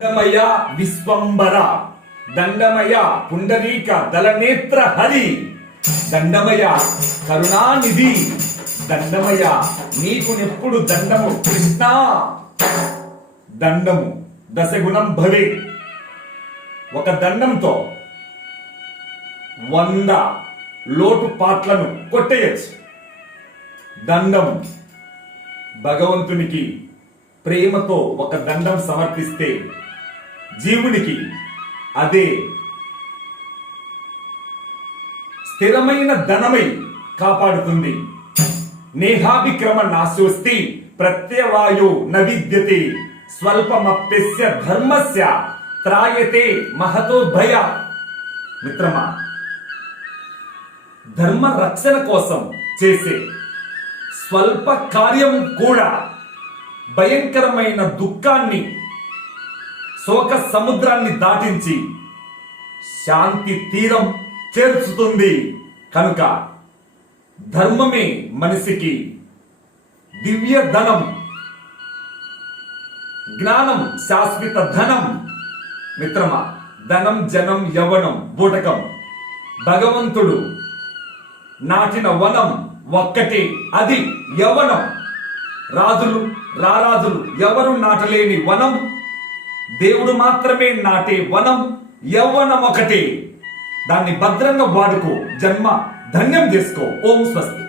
దండమయ విశ్వంబర దండమయ పుండరీక దళనేత్ర హరి దండమయ కరుణానిధి దండమయ నీకు నెప్పుడు దండము కృష్ణ దండము దశగుణం భవే ఒక దండంతో 100 లోటు పాట్లను కొట్టేయచ్చు. దండం భగవంతునికి ప్రేమతో ఒక దండం సమర్పిస్తే జీవునికి అదే స్థిరమైన ధనమై కాపాడుతుంది. నేహాభిక్రమ నాశోస్తి ప్రత్యవాయో నవిద్యతే స్వల్పమప్యస్య ధర్మస్య త్రాయతే మహతో భయ. మిత్రమా, ధర్మ రక్షణ కోసం చేసే స్వల్ప కార్యం కూడా భయంకరమైన దుఃఖాన్ని, శోక సముద్రాన్ని దాటించి శాంతి తీరం చేర్చుతుంది. కనుక ధర్మమే మనిషికి దివ్య ధనం, జ్ఞానం శాశ్వత ధనం. మిత్రమా, ధనం జనం యవనం బూటకం. భగవంతుడు నాటిన వనం ఒక్కటే, అది యవనం. రాజులు రారాజులు ఎవరు నాటలేని వనం, దేవుడు మాత్రమే నాటే వనం యవ్వనం ఒకటే. దాన్ని భద్రంగా వాడుకో, జన్మ ధన్యం చేసుకో. ఓం స్వస్తి.